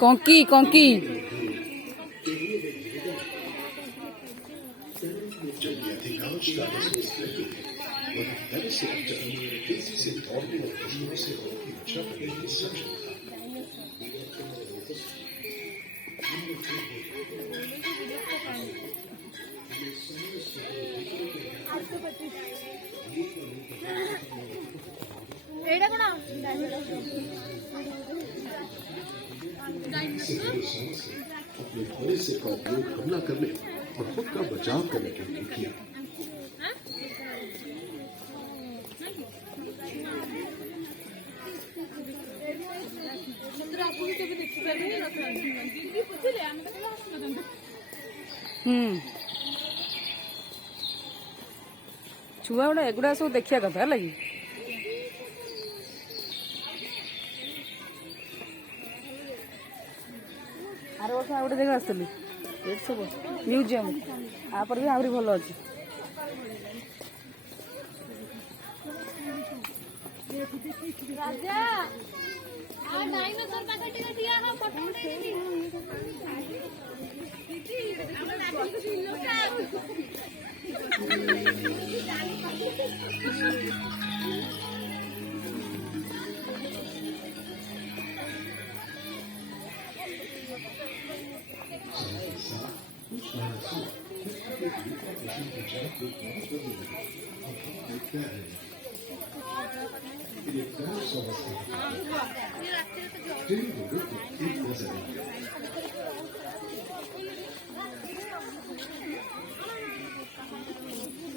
कंकी कंकी अपने घोड़े से का उपयोग हमला करने और खुद का बचाव करने के लिए किया। छुआ गुड़ा एगुड़ा सब देखिया कथा लगी आर वर्ष आ गोटे देखा आसली ये सब म्यूजियम आपर भी आहरी भल अच्छे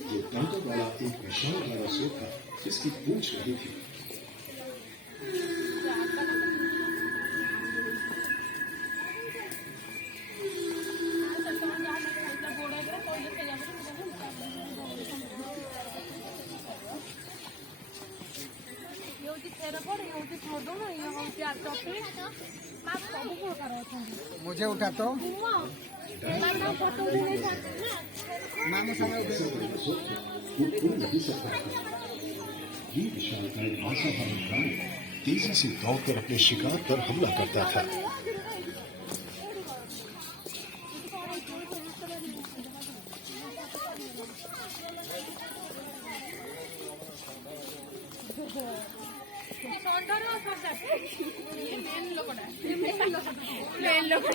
ये ताकत वाला एक विशाल डायनासोर था जिसकी पूंछ नहीं थी। मुझे उठा तो नाम समय नहीं सकता था। ये विशालकाय मांसाहारी प्राणी तेजी से दौड़कर अपने शिकार पर हमला करता था। मेन लोक